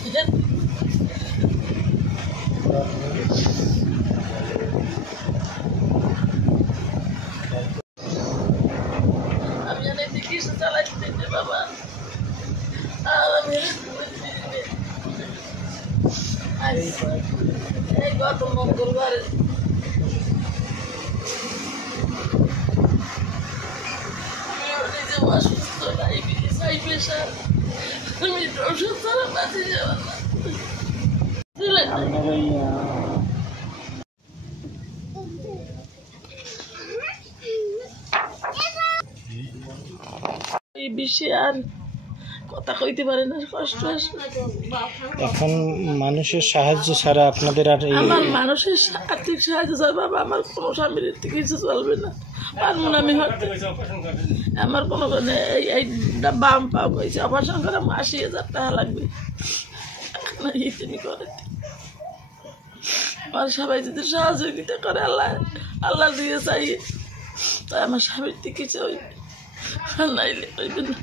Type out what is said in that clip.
আমি জানি চিকিৎসা চালাইতে বাবা আর আমি এই গত মঙ্গলবার অসুস্থ ডায়াবেটিস হাই প্রেশার আমি ওষুধ ছাড়া বাঁচি যাওয়ার না এই বিষয়ে আর কথা কইতে পারে না কষ্ট আসে এখন মানুষের সাহায্য ছাড়া আপনাদের আর আমার মানুষের আর্থিক সাহায্য ছাড়া বাবা আমার কোনো স্বামীর কিছু চলবে না পারবো না আমি হয়তো আমার কোনো এইটা বাম পাবো অপারেশন করে ৮০,০০০ টাকা লাগবে তুমি করে আমার সবাই যদি সহযোগিতা করে আল্লাহ দিয়ে চাই তাই আমার স্বামীর কিছু হইবে নাইলে হইবে না।